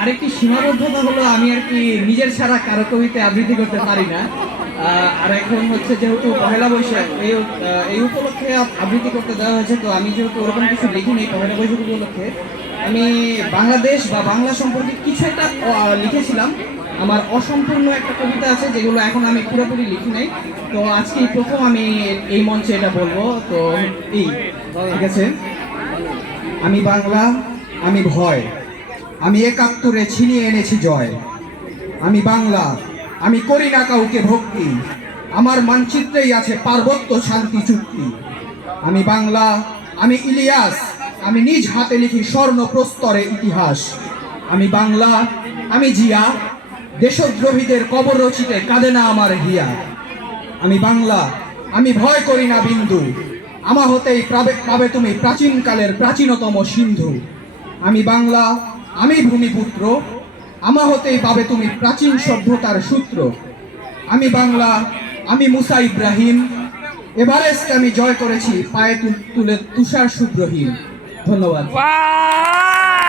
আরেকটি সীমাবদ্ধতা হলো আমি আর কি নিজের ছাড়া কারো কবিতা আবৃত্তি করতে পারি না। আর এখন হচ্ছে যেহেতু পহেলা বৈশাখ এই উপলক্ষে আবৃত্তি করতে দেওয়া হয়েছে, তো আমি যেহেতু ওরকম কিছু লিখিনি পহেলা বৈশাখ উপলক্ষে, আমি বাংলাদেশ বা বাংলা সম্পর্কে কিছু একটা লিখেছিলাম। আমার অসম্পূর্ণ একটা কবিতা আছে যেগুলো এখন আমি পুরোপুরি লিখি নাই। তো আজকে প্রথম আমি এই মঞ্চে এটা বলবো। তো এই ঠিক আছে। আমি বাংলা, আমি ভয়, আমি একাত্তরে ছিনিয়ে এনেছি জয়। আমি বাংলা, আমি করি না কাউকে ভক্তি, আমার মানচিত্রেই আছে পার্বত্য শান্তি চুক্তি। আমি বাংলা, আমি ইলিয়াস, আমি নিজ হাতে লিখি স্বর্ণ প্রস্তরে ইতিহাস। আমি বাংলা, আমি জিয়া, দেশদ্রোহীদের কবর রচিতে কাঁদে না আমার হিয়া। আমি বাংলা, আমি ভয় করি না বিন্দু, আমা হতেই পাবে তুমি প্রাচীনকালের প্রাচীনতম সিন্ধু। আমি বাংলা, আমি ভূমিপুত্র, আমা হতেই পাবে তুমি প্রাচীন সভ্যতার সূত্র। আমি বাংলা, আমি মুসা ইব্রাহিম, এভারেস্ট আমি জয় করেছি পায়ে তুলে তুষার শুভ্রহীন। ধন্যবাদ।